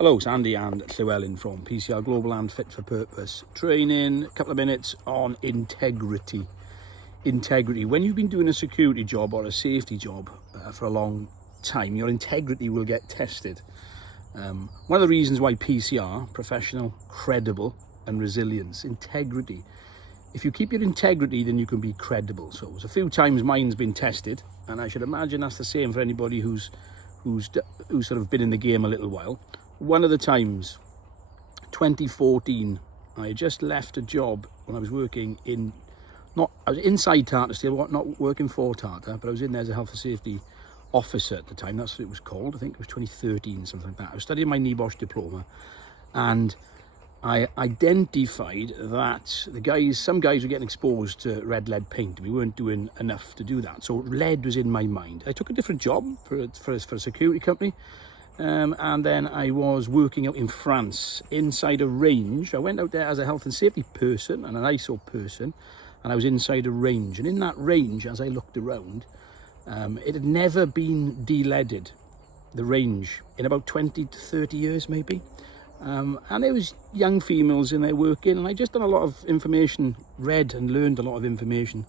Hello, it's Andy and Llewellyn from PCR Global and Fit for Purpose Training. A couple of minutes on integrity. Integrity. When you've been doing a security job or a safety job for a long time, your integrity will get tested. One of the reasons why PCR, professional, credible and resilience, integrity. If you keep your integrity, then you can be credible. So there's a few times mine's been tested, and I should imagine that's the same for anybody who's sort of been in the game a little while. One of the times, 2014, I had just left a job when I was working I was inside Tata still, not working for Tata, but I was in there as a health and safety officer at the time. That's what it was called. I think it was 2013, something like that. I was studying my NEBOSH diploma, and I identified that some guys were getting exposed to red lead paint. We weren't doing enough to do that. So lead was in my mind. I took a different job for a security company. And then I was working out in France inside a range. I went out there as a health and safety person and an ISO person, and I was inside a range. And in that range, as I looked around, it had never been de-leaded, the range, in about 20 to 30 years maybe. And there was young females in there working, and I just done a lot of information, read and learned a lot of information,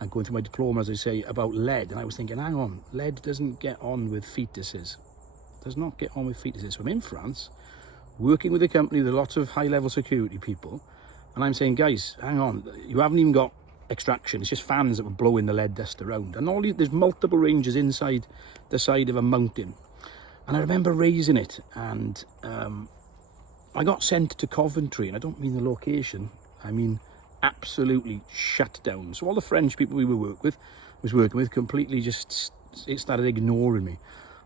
and going through my diploma, as I say, about lead. And I was thinking, hang on, lead doesn't get on with fetuses. Does not get on with fetuses. So I'm in France, working with a company with lots of high-level security people, and I'm saying, guys, hang on, you haven't even got extraction. It's just fans that were blowing the lead dust around, and there's multiple ranges inside the side of a mountain. And I remember raising it, and I got sent to Coventry, and I don't mean the location, I mean absolutely shut down. So all the French people we was working with completely just started ignoring me.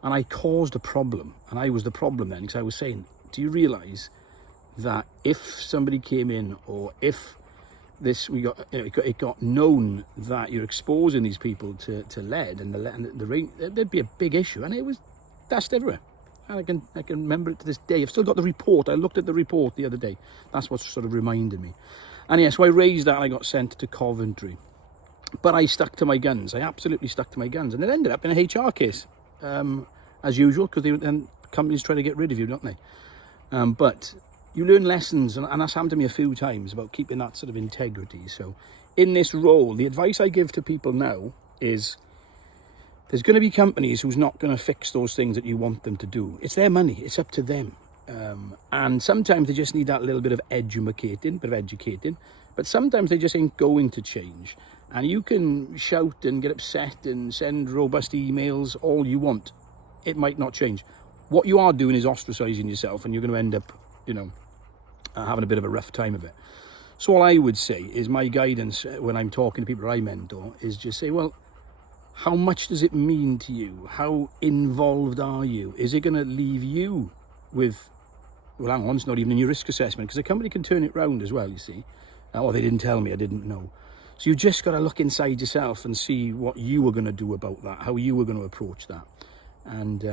And I caused a problem, and I was the problem then, because I was saying, do you realise that if somebody came in, or if it got known that you're exposing these people to lead and the rain, there'd be a big issue, and it was dust everywhere. And I can remember it to this day. I've still got the report. I looked at the report the other day. That's what sort of reminded me. And yeah, so I raised that, and I got sent to Coventry. But I stuck to my guns. I absolutely stuck to my guns, and it ended up in a HR case. As usual, because then companies try to get rid of you, don't they? But you learn lessons, and that's happened to me a few times, about keeping that sort of integrity. So in this role, the advice I give to people now is there's going to be companies who's not going to fix those things that you want them to do. It's their money. It's up to them. And sometimes they just need that little bit of educating, but sometimes they just ain't going to change. And you can shout and get upset and send robust emails all you want. It might not change. What you are doing is ostracizing yourself, and you're going to end up, having a bit of a rough time of it. So all I would say is, my guidance when I'm talking to people that I mentor is just say, well, how much does it mean to you? How involved are you? Is it going to leave you with, well, hang on, it's not even in your risk assessment, because the company can turn it round as well, you see. Or they didn't tell me, I didn't know. So you just got to look inside yourself and see what you were going to do about that, how you were going to approach that. And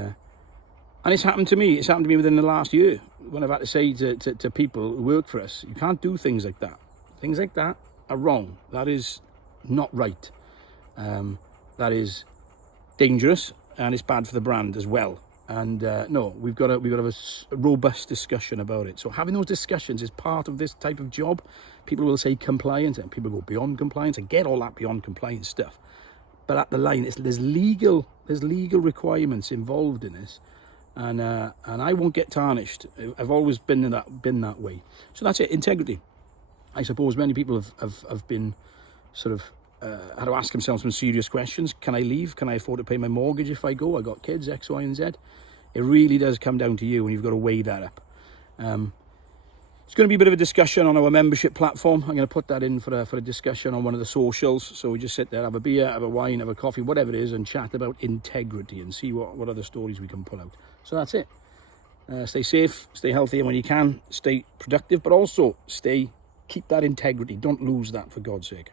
it's happened to me. It's happened to me within the last year, when I've had to say to people who work for us, you can't do things like that. Things like that are wrong. That is not right. That is dangerous, and it's bad for the brand as well. And no, we've got to have a robust discussion about it. So having those discussions is part of this type of job. People will say compliance, and people go beyond compliance. I get all that beyond compliance stuff, but at the line, there's legal requirements involved in this, and I won't get tarnished. I've always been that way. So that's it. Integrity. I suppose many people have been sort of had to ask themselves some serious questions. Can I leave? Can I afford to pay my mortgage if I go? I got kids, X, Y, and Z. It really does come down to you, and you've got to weigh that up. It's going to be a bit of a discussion on our membership platform. I'm going to put that in for a discussion on one of the socials. So we just sit there, have a beer, have a wine, have a coffee, whatever it is, and chat about integrity and see what other stories we can pull out. So that's it. Stay safe, stay healthy, and when you can, stay productive, but also keep that integrity. Don't lose that, for God's sake.